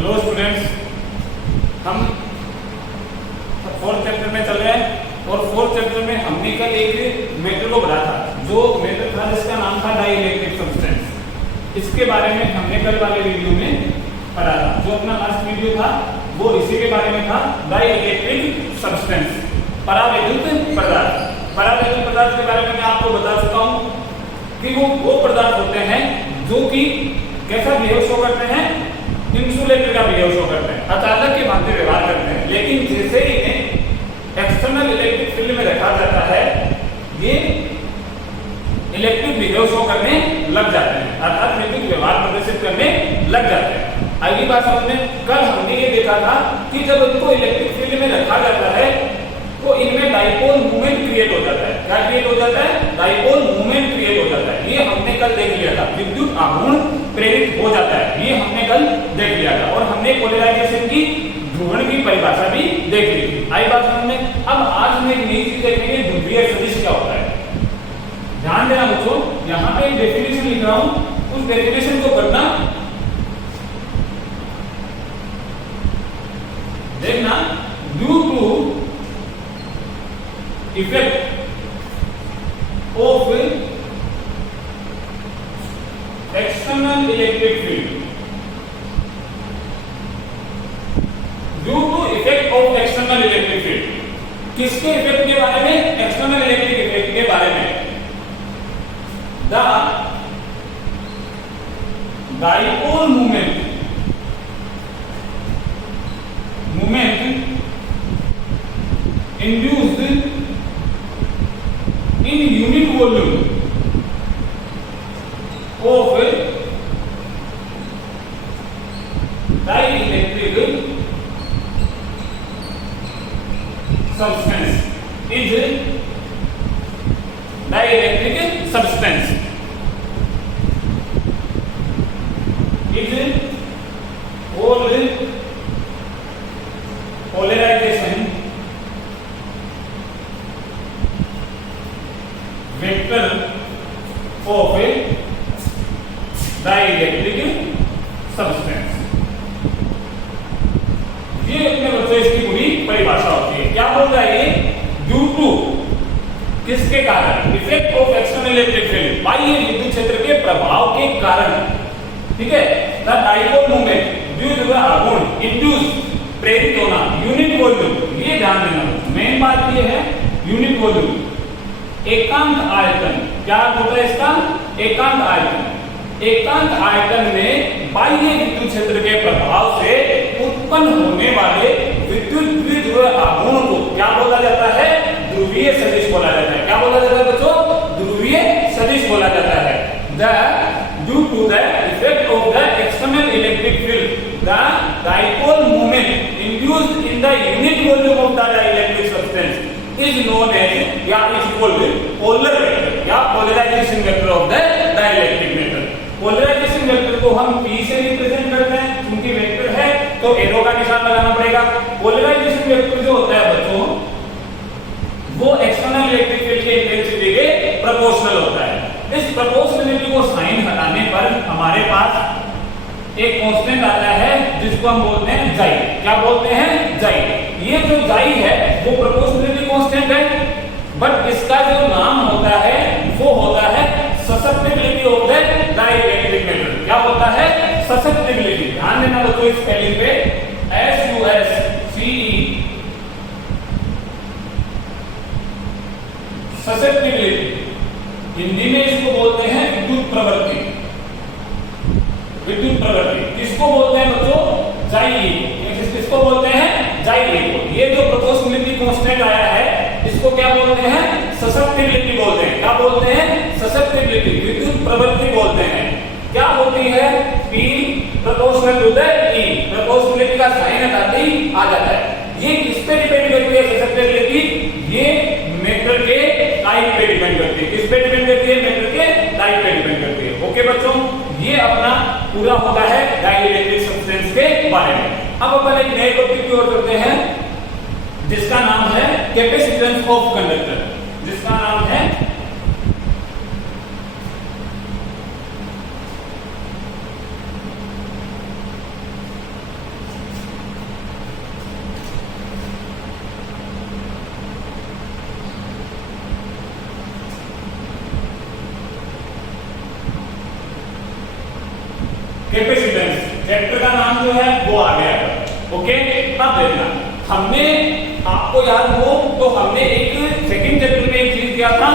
Hello students, हम fourth chapter में चल रहे हैं और फोर्थ चैप्टर में हमने कल एक मेटर को पढ़ा था, जो मेटर था जिसका नाम था डाई इलेक्ट्रिक सब्सटेंस। इसके बारे में हमने कल वाले वीडियो में पढ़ा था। जो अपना लास्ट वीडियो था वो इसी के बारे में था, डाई इलेक्ट्रिक सब्सटेंस, परावैद्युत पदार्थ। परावैद्युत पदार्थ के बारे में मैं आपको बता चुका हूँ कि वो पदार्थ होते हैं जो कि कैसा बिहेव शो करते हैं, इंसुलेटर का बिहेव शो करते हैं, अचानक के भांति व्यवहार करते हैं। लेकिन जैसे ही इन्हें एक्सटर्नल इलेक्ट्रिक फील्ड में रखा जाता है, ये इलेक्ट्रिक बिहेव शो करने लग जाते हैं, अर्थात विद्युत व्यवहार प्रदर्शित करने लग जाते हैं। अगली बात समझ में, कल हमने ये देखा था कि जब इनको इलेक्ट्रिक फील्ड में रखा जाता है तो इनमें डाइपोल मूवमेंट क्रिएट हो जाता है। क्या क्रिएट हो जाता है? डाइपोल मूवमेंट क्रिएट हो जाता है। ये हमने कल देख लिया था, विद्युत आघूर्ण प्रेरित हो जाता है, ये हमने कल देख लिया था। और हमने पोलराइजेशन की, ध्रुवण की परिभाषा भी देख ली थी। आई बात समझ में। अब आज हम एक नई चीज देखेंगे, ध्रुवीय सदिश क्या होता है। ध्यान देना बच्चों, यहाँ पे एक डेफिनेशन लिख रहा हूं, उस डेफिनेशन को पढ़ना, देखना। Due to effect of external electric field, due to effect of external electric field, किसके इफेक्ट के बारे में? एक्सटर्नल इलेक्ट्रिक इफेक्ट के बारे में। The dipole movement induced in unit volume of dielectric substance is dielectric substance is all polarization vector of a dielectric substance। ये अपने बच्चों इसकी पूरी परिभाषा होती है। क्या बोल रहा है ये? ड्यू टू, किसके कारण? Effect of external electric field, बाह्य विद्युत क्षेत्र के प्रभाव के कारण, ठीक है। द डाइपोल मूवमेंट, द्विध्रुव आघूर्ण, इंड्यूस, प्रेरित होना, यूनिट वॉल्यूम। ये ध्यान देना, मेन बात ये है यूनिट वॉल्यूम, एकांक आयतन। क्या होता है इसका? एकांक आयतन। एकांक आयतन में बाह्य विद्युत क्षेत्र के प्रभाव से उत्पन्न होने वाले विद्युत द्विध्रुव आघूर्ण को क्या बोला जाता है? ध्रुवीय सदिश बोला जाता है। क्या बोला जाता है बच्चों? ध्रुवीय सदिश बोला जाता है। Due to the effect of the external electric field, the dipole movement induced in the unit volume of the dielectric substance is known as, या is called polar vector, या polarization vector of the dielectric metal। Polarisation vector को हम P से represent करते हैं, क्योंकि vector है तो एरो का निशान लगाना पड़ेगा। पोलराइजेशन वेक्टर जो होता है बच्चों, वो एक्सटर्नल इलेक्ट्रिक फील्ड के इंटेंसिटी के प्रोपोर्शनल होता है। इस प्रोपोर्शनलिटी को साइन हटाने पर हमारे पास एक कांस्टेंट आता है जिसको हम बोलते हैं जाई। क्या बोलते हैं? जाई। ये जो जाई है वो प्रोपोर्शनलिटी कांस्टेंट है, बट इसका जो नाम होता है वो होता है susceptibility of the dielectric metal. क्या होता है? ससेप्टिबिलिटी। ध्यान देना बच्चों इस स्पेलिंग पे, SUSCE, ससेप्टिबिलिटी। हिंदी में इसको बोलते हैं विद्युत प्रवृत्ति। विद्युत प्रवृत्ति किसको बोलते हैं बच्चों? जाई। किसको बोलते हैं? जाई को। ये जो प्रोपोर्शनलिटी कांस्टेंट आया है इसको क्या बोलते हैं? ससेप्टिबिलिटी बोलते हैं। क्या बोलते हैं? ससेप्टिबिलिटी, विद्युत प्रवृत्ति बोलते हैं। क्या होती है? P proportional to the E। Proportionality का साइन हटाते ही आ जाता है। ये किस पे डिपेंड करती है ससेप्टिबिलिटी? ये मेटल के टाइप पे डिपेंड करती है। किस पे डिपेंड करती है? मेटल के टाइप पे डिपेंड करती है। ओके बच्चों, ये अपना पूरा होता है डाइलेक्ट्रिक सब्सटेंस के बारे में। अब अपन एक नए टॉपिक की ओर चलते हैं जिसका नाम है कैपेसिटेंस ऑफ कंडक्टर, जिसका नाम है कैपेसिटेंस, चैप्टर का नाम जो है वो आ गया। ओके, अब देखना, हमने आपको याद हो तो हमने एक सेकंड चैप्टर में एक चीज किया था,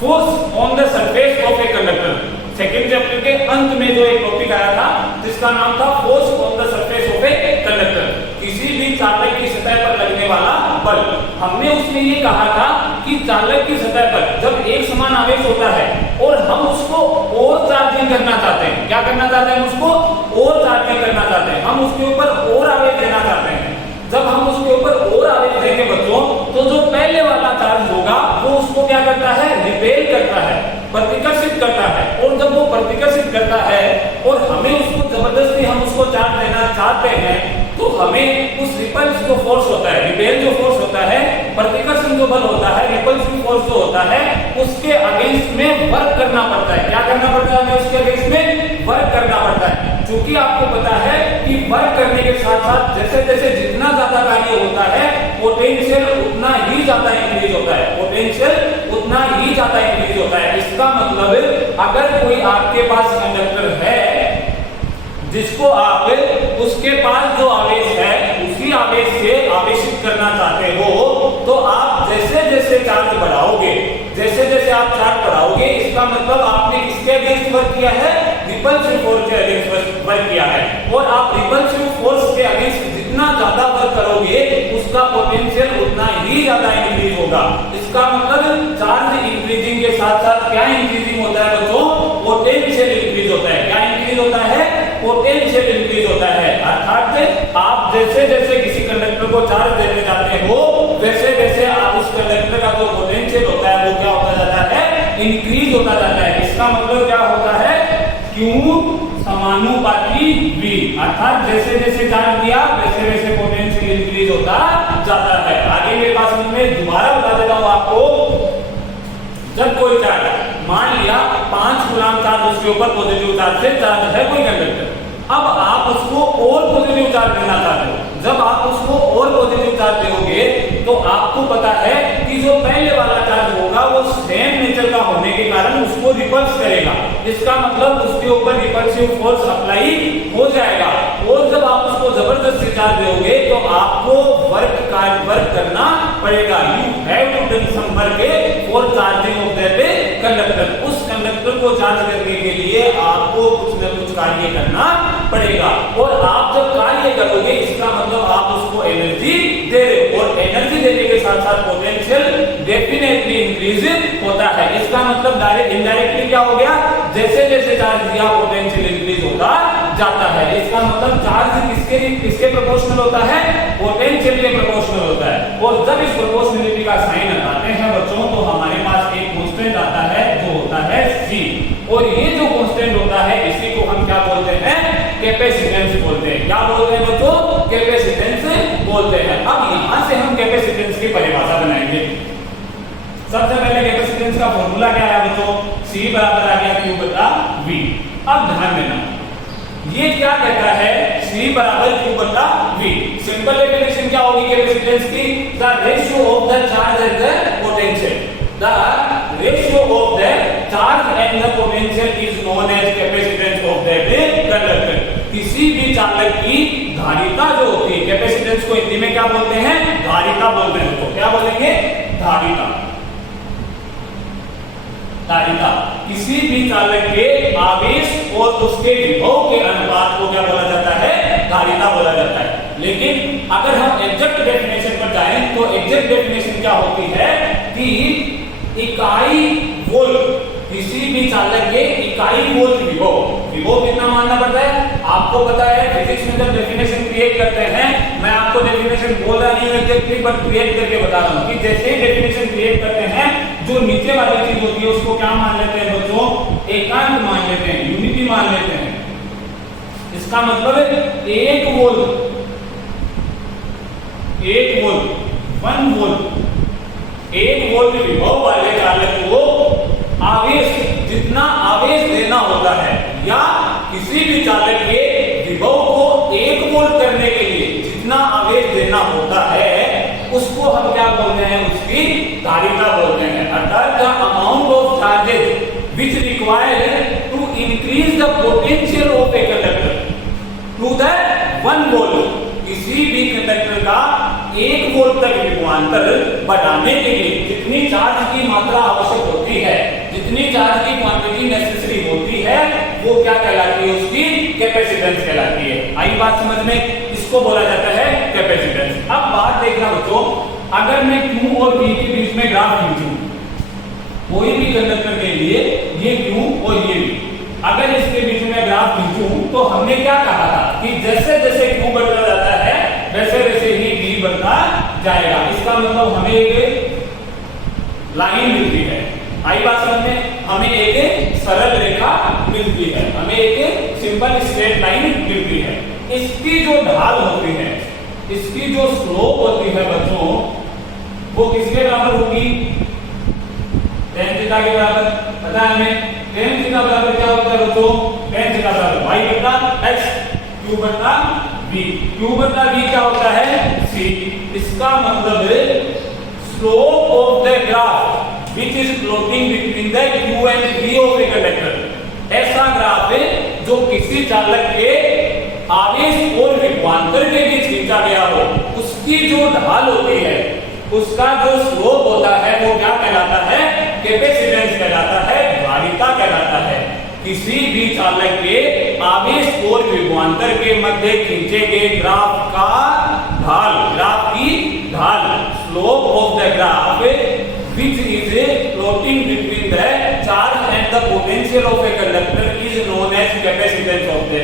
force on the surface of a conductor. Second chapter के अंत में जो एक टॉपिक आया था जिसका नाम था force on the surface of a conductor, किसी भी चालक की सतह पर लगने वाला बल। हमने उसमें ये कहा था कि चालक की सतह पर जब एक समान आवेश होता है और हम उसको और चार्जिंग करना चाहते हैं, क्या करना चाहते हैं, उसको और चार्जिंग करना चाहते हैं, हम उसके ऊपर और आवेश देना चाहते हैं। जब हम उसके ऊपर और आवेश देंगे बच्चों, तो जो पहले वाला चार्ज होगा वो उसको क्या करता है, रिपेल करता है, प्रतिकर्षित करता है। और जब वो प्रतिकर्षित करता है और हमें उसको जबरदस्ती हम उसको चार्ज देना चाहते हैं, तो हमें उस रिपल्स जो फोर्स होता है, रिपेल जो फोर्स होता है, प्रतिकर्षण जो बल होता है, रिपल्सिव फोर्स जो होता है, उसके अगेंस्ट में वर्क करना पड़ता है। क्या करना पड़ता है, हमें उसके अगेंस्ट में वर्क करना पड़ता है। क्योंकि आपको पता है कि वर्क करने के साथ साथ जैसे जैसे जितना ज्यादा कार्य होता है, पोटेंशियल उतना ही ज्यादा इंक्रीज होता है, पोटेंशियल उतना ही ज्यादा इंक्रीज होता है। इसका मतलब अगर कोई आपके पास कंडक्टर है जिसको आप उसके पास जो आवेश है उसी आवेश से आवेशित करना चाहते हो, तो आप जैसे जैसे चार्ज बढ़ाओगे, जैसे जैसे आप चार्ज बढ़ाओगे, इसका मतलब आपने किसके अगेंस्ट वर्क किया है, रिपल्सिव फोर्स के अगेंस्ट वर्क किया है। और आप रिपल्सिव फोर्स के अगेंस्ट जितना ज्यादा वर्क करोगे उसका पोटेंशियल उतना ही ज्यादा इंक्रीज होगा। इसका मतलब चार्ज इंक्रीजिंग के साथ साथ क्या इंक्रीजिंग होता है बच्चों, पोटेंशियल इंक्रीज होता है। क्या इंक्रीज होता है, पोटेंशियल इंक्रीज होता है। अर्थात आप जैसे जैसे किसी कंडक्टर को चार्ज देते जाते हो, वैसे वैसे आप उस कंडक्टर का जो पोटेंशियल होता है वो क्या होता जाता है, इंक्रीज होता जाता है। इसका मतलब क्या होता है, Q समानुपाती V, अर्थात जैसे जैसे चार्ज दिया वैसे वैसे पोटेंशियल इंक्रीज होता जाता है। आगे मेरे पास में दोबारा बता देता हूं आपको, जब कोई चार्ज मान लिया 5 कूलम चार्ज उसके ऊपर पॉजिटिव चार्ज से चार्ज है कोई कंडक्टर, अब आप उसको और पॉजिटिव चार्ज देना चाहते हो। जब आप उसको और पॉजिटिव चार्ज दोगे तो आपको पता है कि जो पहले वाला चार्ज होगा वो सेम नेचर का होने के कारण उसको रिपल्स करेगा। इसका मतलब उसके ऊपर रिपल्सिव फोर्स अप्लाई हो जाएगा। और जब आप उसको जबरदस्ती चार्ज दोगे तो आपको वर्क करना पड़ेगा। You have to do some work for charging of that conductor. उस कंडक्टर को चार्ज करने के लिए आपको कुछ न कुछ कार्य करना पड़ेगा। और आप जब कार्य करोगे इसका मतलब आप उसको एनर्जी दे रहे हो, और एनर्जी देने के साथ साथ पोटेंशियल डेफिनेटली इंक्रीज होता है। इसका मतलब डायरेक्ट इनडायरेक्टली क्या हो गया, जैसे जैसे चार्ज दिया पोटेंशियल इंक्रीज होता जाता है। इसका मतलब चार्ज किसके प्रोपोर्शनल होता है, पोटेंशियल के प्रोपोर्शनल होता है। और जब इस प्रोपोर्शनलिटी का साइन लगाते हैं बच्चों तो हमारे पास एक कांस्टेंट आता है जो होता है C। और ये जो कांस्टेंट होता है इसी को हम क्या बोलते हैं, कैपेसिटेंस बोलते हैं। क्या बोलते हैं बच्चों, कैपेसिटेंस बोलते हैं। अब यहां से हम कैपेसिटेंस की परिभाषा बनाएंगे। सबसे पहले कैपेसिटेंस का फॉर्मूला क्या है बच्चों, C बराबर आ गया Q बटा V। अब ध्यान देना, ये क्या कहता है, C बराबर Q बटा V। सिंपल डेफिनेशन क्या होगी कैपेसिटेंस की, the ratio of the charge and the potential. The ratio of the charge and the potential is known as capacitance of that conductor. किसी भी चालक की धारिता जो होती है, कैपेसिटेंस को हिंदी में क्या बोलते हैं, धारिता बोलते हैं। तो क्या बोलेंगे, धारिता। धारिता किसी भी चालक के आवेश और उसके विभव के अनुपात को क्या बोला जाता है, धारिता बोला जाता है। लेकिन अगर हम एग्जैक्ट डेफिनेशन पर जाएं तो एग्जैक्ट डेफिनेशन क्या होती है कि इकाई वोल्ट, किसी भी चालक के इकाई वोल्ट विभव, विभव कितना मानना पड़ता है, आपको पता है फिजिक्स में जब डेफिनेशन क्रिएट करते हैं, मैं आपको डेफिनेशन बोल रहा नहीं एग्जैक्टली बट क्रिएट करके बता रहा हूं कि जैसे ही डेफिनेशन क्रिएट करते हैं जो नीचे वाली चीज होती है उसको क्या मान लेते हैं बच्चों, एकांक मान लेते हैं, यूनिटी मान लेते हैं। इसका मतलब 1 वोल्ट 1 वोल्ट विभव वाले चालक को आवेश, जितना आवेश देना होता है, या किसी भी चालक के विभव को 1 वोल्ट करने के लिए जितना आवेश देना होता है उसको हम क्या बोलते हैं, उसकी धारिता बोलते हैं। अर्थात the amount of charges which required to increase increase the potential of a conductor to the 1 volt. किसी भी कंडक्टर का 1 वोल्ट तक विभवांतर बढ़ाने के लिए जितनी चार्ज की मात्रा आवश्यक होती है, जितनी चार्ज की क्वांटिटी नेसेसरी होती है, वो क्या कहलाती है? उसकी कैपेसिटेंस कहलाती है। आई बात समझ में? इसको बोला जाता है कैपेसिटेंस। अब बात देखना बच्चों, अगर मैं Q और V के बीच में ग्राफ खींचूं, कोई भी कंडक्टर के लिए ये Q और ये V, अगर इसके बीच में ग्राफ खींचूं तो हमने क्या कहा था कि जैसे जैसे Q बढ़ता जाता है वैसे वैसे ही V बढ़ता जाएगा। इसका मतलब हमें एक लाइन मिलती है। आई बात समझ में? हमें एक सरल रेखा मिलती है, हमें एक सिंपल स्ट्रेट लाइन मिलती है। इसकी जो ढाल होती है, इसकी जो स्लोप होती है बच्चों, वो किसके बराबर होगी? tan थीटा के बराबर। पता है हमें tan थीटा बराबर क्या होता है बच्चों? tan थीटा बराबर y बटा x, q बटा v। q बटा v क्या होता है? c। इसका मतलब slope of the graph which is floating between the q and v of a conductor, ऐसा ग्राफ है जो किसी चालक के आवेश और विभवांतर के बीच खींचा गया हो, उसकी जो ढाल होती है, उसका जो स्लोप होता है, वो क्या कहलाता है? कैपेसिटेंस कहलाता है, धारिता कहलाता है। किसी भी चालक के आवेश और विभवांतर के मध्य खींचे गए ग्राफ का ढाल, ग्राफ की ढाल, slope of the graph which is floating between the charge and the potential of a conductor is known as capacitance of the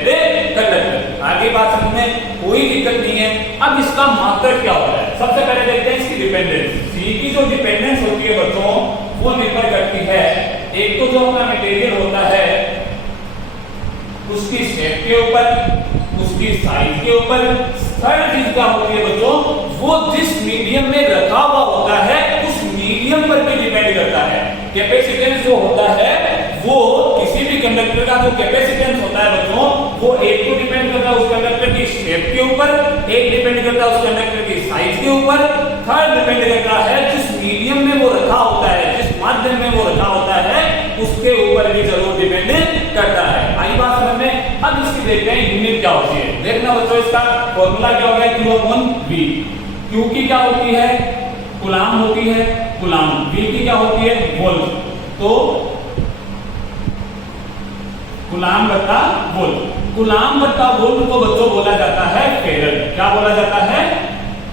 conductor। आगे बात समझ में कोई दिक्कत नहीं है। अब इसका मात्रक क्या होता है? सबसे पहले देखते हैं इसकी डिपेंडेंस। C की जो डिपेंडेंस होती है बच्चों, वो निर्भर करती है एक तो जो अपना मटेरियल होता है उसकी शेप के ऊपर, उसकी साइज के ऊपर। थर्ड चीज क्या होती है बच्चों? वो जिस मीडियम में रखा हुआ होता है उस मीडियम पर भी डिपेंड करता है। कैपेसिटेंस जो होता है वो किसी भी कंडक्टर का जो कैपेसिटेंस होता है बच्चों, वो एक तो डिपेंड करता है उस कंडक्टर की शेप के ऊपर, एक डिपेंड करता है उस कंडक्टर की साइज के ऊपर, थर्ड डिपेंड करता है जिस मीडियम में वो रखा होता है, जिस माध्यम में वो रखा होता है, उसके ऊपर भी जरूर डिपेंड करता है। आई बात समझ में? अब इसकी देखते हैं यूनिट क्या होती है। देखना बच्चों, इसका फॉर्मूला क्या होगा? Q/V। Q की क्या होती है? कूलाम होती है, कूलाम। V की क्या होती है? वोल्ट। तो कूलाम बटा वोल्ट, कूलाम बटा वोल्ट को बच्चों बोला जाता है फेरेड। क्या बोला जाता है?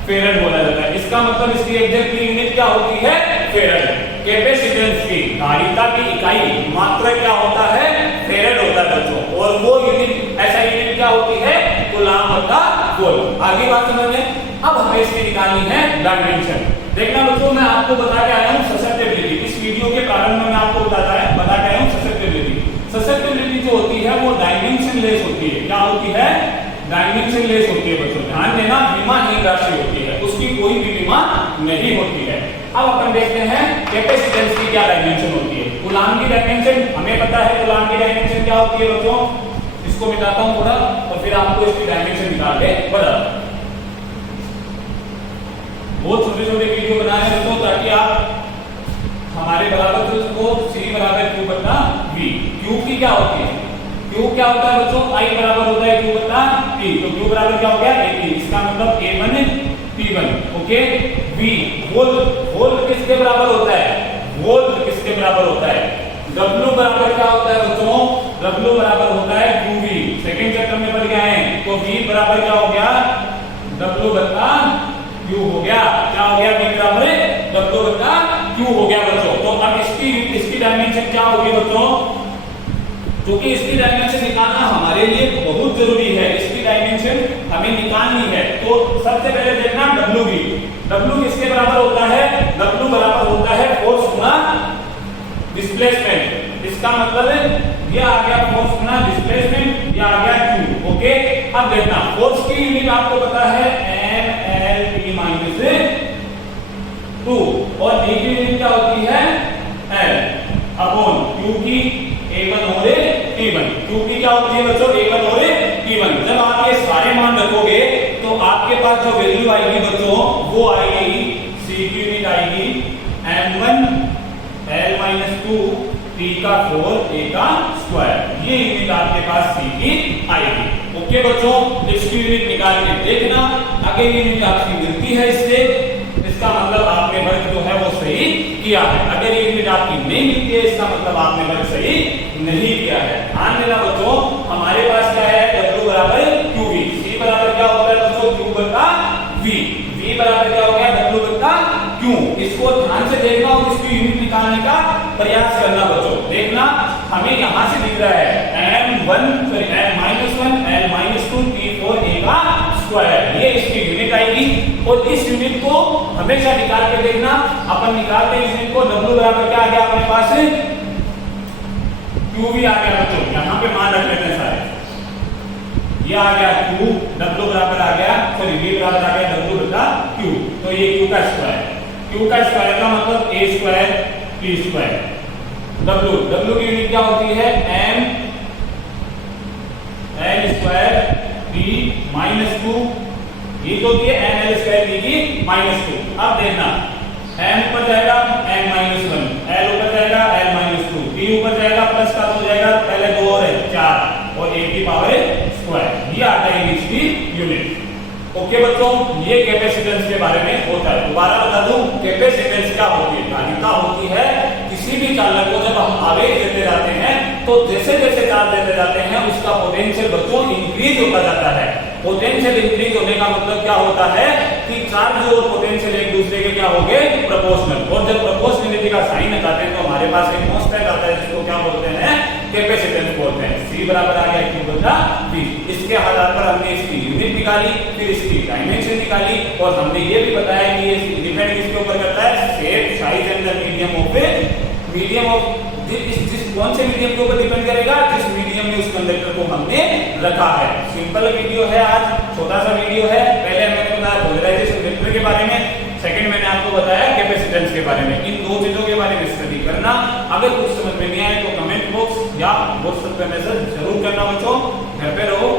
फेरेड बोला जाता है। इसका मतलब इसकी एग्जैक्ट यूनिट क्या होती है? फेरेड। कैपेसिटेंस की, धारिता की इकाई, मात्रा क्या होता है? फेरेड होता है बच्चों। और वो यूनिट, ऐसा यूनिट क्या होती है? कूलाम बटा वोल्ट। आगे बात समझ में? अब हमें इसकी निकालनी है डायमेंशन। देखना बच्चों, मैं आपको बता के आया हूं ससेप्टिबिलिटी। इस वीडियो के प्रारंभ में मैं आपको बता के आया हूं ससेप्टिबिलिटी। ससेप्टिबिलिटी जो होती है वो डायमेंशन लेस होती है। क्या होती है? डायमेंशन लेस होती है बच्चों। ध्यान देना, विमाहीन राशि होती है, उसकी कोई भी विमा नहीं होती है। अब अपन देखते हैं कैपेसिटेंस की क्या डायमेंशन होती है। कूलाम की डायमेंशन हमें पता है, कूलाम की डायमेंशन क्या होती है बच्चों? इसको मिटाता हूं थोड़ा और फिर आपको इसकी डायमेंशन निकाल के बताता हूं। बहुत छोटे छोटे वीडियो बनाए हैं बच्चों ताकि आप हमारे बराबर को C बराबर Q बटा V। Q की क्या होती है? Q क्या होता है बच्चों? I बराबर होता है Q बटा P। तो Q बराबर क्या हो गया? AP। इसका मतलब A1 P1। Okay. V volt, volt किसके बराबर होता है? वोल्ट किसके बराबर होता है? W बराबर क्या होता है बच्चों? W बराबर होता है QV। सेकंड चैप्टर में पढ़ गए हैं। तो V बराबर क्या हो गया? W बटा Q हो गया। क्या हो गया? V बराबर W बटा Q हो गया बच्चों। तो अब इसकी डायमेंशन क्या होगी बच्चों? क्योंकि इसकी डायमेंशन निकालना हमारे लिए बहुत जरूरी है, इसकी डायमेंशन हमें निकालनी है। तो सबसे पहले देखना W। W किसके बराबर होता है? W बराबर होता है फोर्स गुना डिस्प्लेसमेंट। इसका मतलब ये आ गया फोर्स गुना डिस्प्लेसमेंट, ये आ गया Q। ओके। अब देखना फोर्स की यूनिट आपको पता है N/L/T - 2 और D की यूनिट क्या होती है? L अपॉन Q की A1 और T1। Q की क्या होती है बच्चों? A1 और T1। जब आप ये सारे मान रखोगे तो आपके पास जो वैल्यू आएगी बच्चों वो आएगी, C की यूनिट आएगी M1 L - 2 T का 4 A का स्क्वायर, ये यूनिट आपके पास C की आएगी। ओके बच्चों, इसकी यूनिट निकाल के देखना, अगर यूनिट आपकी मिलती है इससे, इसका मतलब आपने वर्ग जो है वो सही किया है। अगर ये यूनिट आपकी नहीं मिलती है, इसका मतलब आपने वर्ग सही नहीं किया है। ध्यान देना बच्चों, हमारे पास क्या है, W बराबर QV, C बराबर क्या होता है बच्चों, Q बटा V, V बराबर क्या हो गया, W बटा Q। इसको ध्यान से देखना और इसकी यूनिट निकालने का प्रयास करना बच्चों। देखना, हमें यहां से दिख रहा है M1 L-1 L-2 T4 A का स्क्वायर, ये इसकी यूनिट आएगी। और इस यूनिट को हमेशा निकाल के देखना, अपन निकालते हैं इस यूनिट को, W बराबर क्या आ गया अपने पास, QV आ गया बच्चों, यहां पे मान रख लेते हैं सारे, ये आ गया Q, W बराबर आ गया, सॉरी V बराबर आ गया W बटा Q, तो ये Q का स्क्वायर, Q का स्क्वायर का मतलब A square T square. W की यूनिट क्या होती है, M L square T minus 2, ये तो होती है M L स्क्वायर T की माइनस 2। अब देखना, M ऊपर जाएगा M माइनस 1, L ऊपर जाएगा L माइनस 2, T ऊपर जाएगा प्लस का हो जाएगा, पहले 2 और 4 और 1 की पावर स्क्वायर, ये आ जाएगी इसकी यूनिट। ओके बच्चों, ये कैपेसिटेंस के बारे में होता है। दोबारा बता दूं, कैपेसिटेंस क्या होती है, धारिता होती है किसी भी चालक को जब हम आवेश देते जाते हैं तो जैसे जैसे चार्ज देते जाते हैं उसका पोटेंशियल बच्चों इंक्रीज होता जाता है। पोटेंशियल इंक्रीज होने का मतलब क्या होता है कि चार्ज और पोटेंशियल एक दूसरे के क्या होंगे, प्रोपोर्शनल। और जब प्रोपोर्शनलिटी का साइन लगाते हैं तो हमारे पास एक कांस्टेंट आता है जिसको क्या बोलते हैं, कैपेसिटेंस बोलते हैं। C बराबर आ गया Q बटा V। इसके आधार पर हमने इसकी यूनिट निकाली, फिर इसकी डायमेंशन निकाली और हमने ये भी बताया कि ये डिपेंड किसके ऊपर करता है, shape, size and the medium of जिस कौन से मीडियम के ऊपर डिपेंड करेगा, जिस मीडियम में उस कंडक्टर को हमने रखा है। सिंपल वीडियो है आज, छोटा सा वीडियो है। पहले मैंने बताया पोलराइजेशन वेक्टर के बारे में, सेकंड मैंने आपको बताया कैपेसिटेंस के बारे में। इन दो चीजों के बारे में स्टडी करना। अगर कुछ समझ में नहीं आए तो कमेंट बॉक्स या व्हाट्सएप पे मैसेज जरूर करना बच्चों। घर पे रहो,